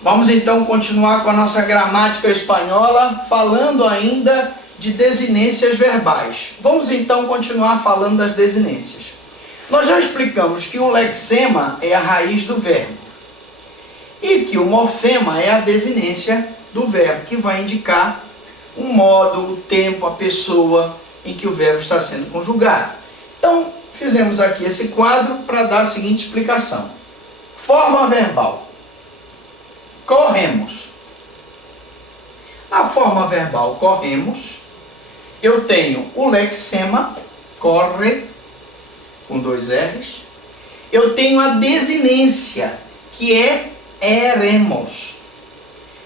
Vamos então continuar com a nossa gramática espanhola, falando ainda de desinências verbais. Vamos então continuar falando das desinências. Nós já explicamos que o lexema é a raiz do verbo e que o morfema é a desinência do verbo, que vai indicar o modo, o tempo, a pessoa em que o verbo está sendo conjugado. Então, fizemos aqui esse quadro para dar a seguinte explicação. Forma verbal. Corremos. A forma verbal corremos, eu tenho o lexema, corre, com 2 R's. Eu tenho a desinência, que é eremos.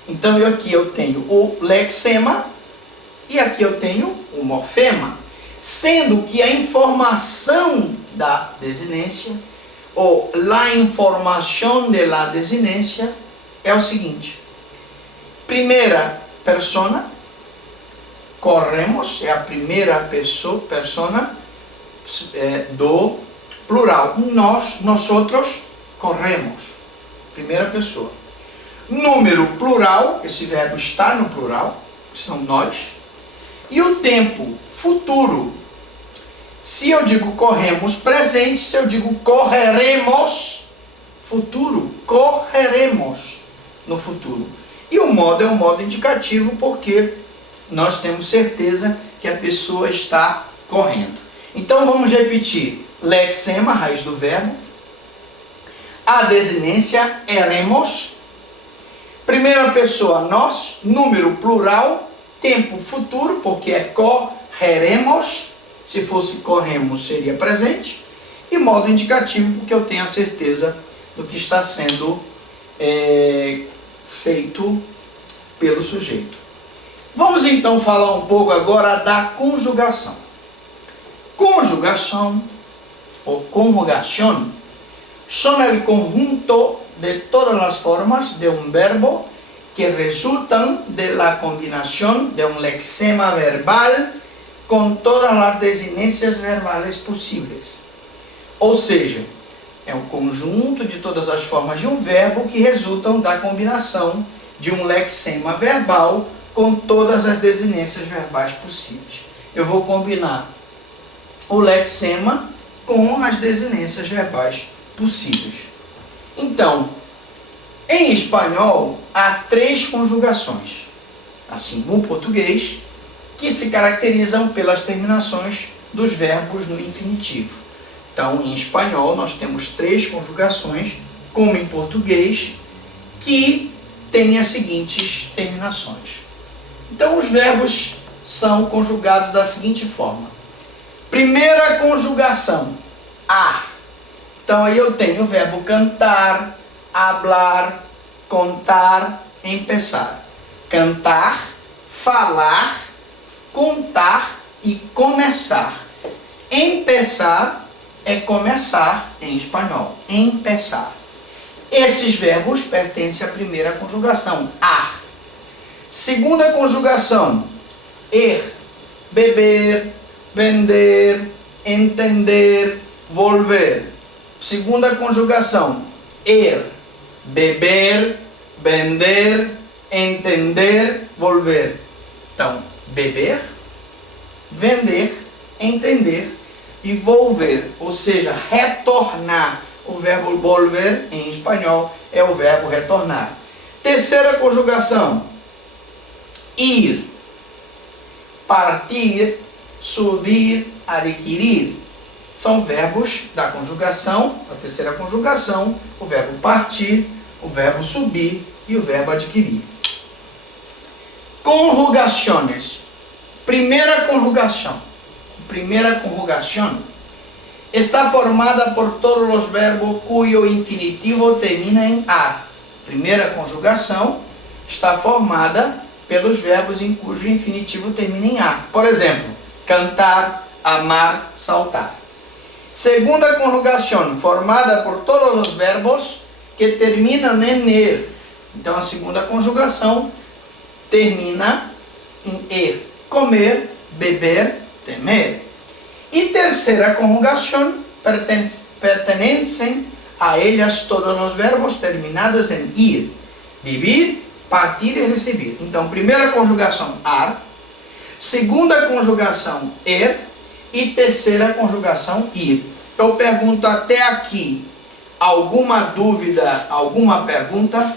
Então, aqui eu tenho o lexema e aqui eu tenho o morfema. Sendo que a informação da desinência, ou la información de la desinência, é o seguinte. Primeira persona, corremos, é a primeira persona do plural. Nós outros corremos. Primeira pessoa. Número plural, esse verbo está no plural, são nós. E o tempo futuro. Se eu digo corremos presente, se eu digo correremos futuro, correremos no futuro. E o modo é um modo indicativo porque nós temos certeza que a pessoa está correndo. Então vamos repetir. Lexema, raiz do verbo. A desinência, eremos. Primeira pessoa, nós. Número plural. Tempo futuro, porque é correremos. Se fosse corremos, seria presente. E modo indicativo, porque eu tenho a certeza do que está sendo feito pelo sujeito. Vamos então falar um pouco agora da conjugação. Conjugação, ou conjugación, son el conjunto de todas las formas de un verbo que resultan de la combinación de un lexema verbal con todas las desinências verbales possíveis. Ou seja, é um conjunto de todas as formas de um verbo que resultam da combinação de um lexema verbal com todas as desinências verbais possíveis. Eu vou combinar o lexema com as desinências verbais possíveis. Então, em espanhol, há 3 conjugações, assim como o português, que se caracterizam pelas terminações dos verbos no infinitivo. Então, em espanhol, nós temos 3 conjugações, como em português, que têm as seguintes terminações. Então, os verbos são conjugados da seguinte forma. Primeira conjugação, a. Então, aí eu tenho o verbo cantar, hablar, contar, empezar. Cantar, falar, contar e começar. Empezar é começar em espanhol. Empezar. Esses verbos pertencem à primeira conjugação, a. Segunda conjugação, ir, beber, vender, entender, volver. Segunda conjugação, ir, beber, vender, entender, volver. Então, beber, vender, entender e volver, ou seja, retornar. O verbo volver em espanhol é o verbo retornar. Terceira conjugação, ir, partir, subir, adquirir. São verbos da conjugação, a terceira conjugação, o verbo partir, o verbo subir e o verbo adquirir. Conjugaciones. Primeira conjugação. Primeira conjugação está formada por todos os verbos cuyo infinitivo termina em a. Primeira conjugação está formada pelos verbos em cujo infinitivo termina em a. Por exemplo, cantar, amar, saltar. Segunda conjugação, formada por todos os verbos que terminam em er. Então, a segunda conjugação termina em er. Comer, beber, temer. E terceira conjugação, pertencem a ellas todos os verbos terminados em ir. Vivir, partir e receber. Então, primeira conjugação, ar. Segunda conjugação, e terceira conjugação, ir. Eu pergunto até aqui, alguma dúvida, alguma pergunta?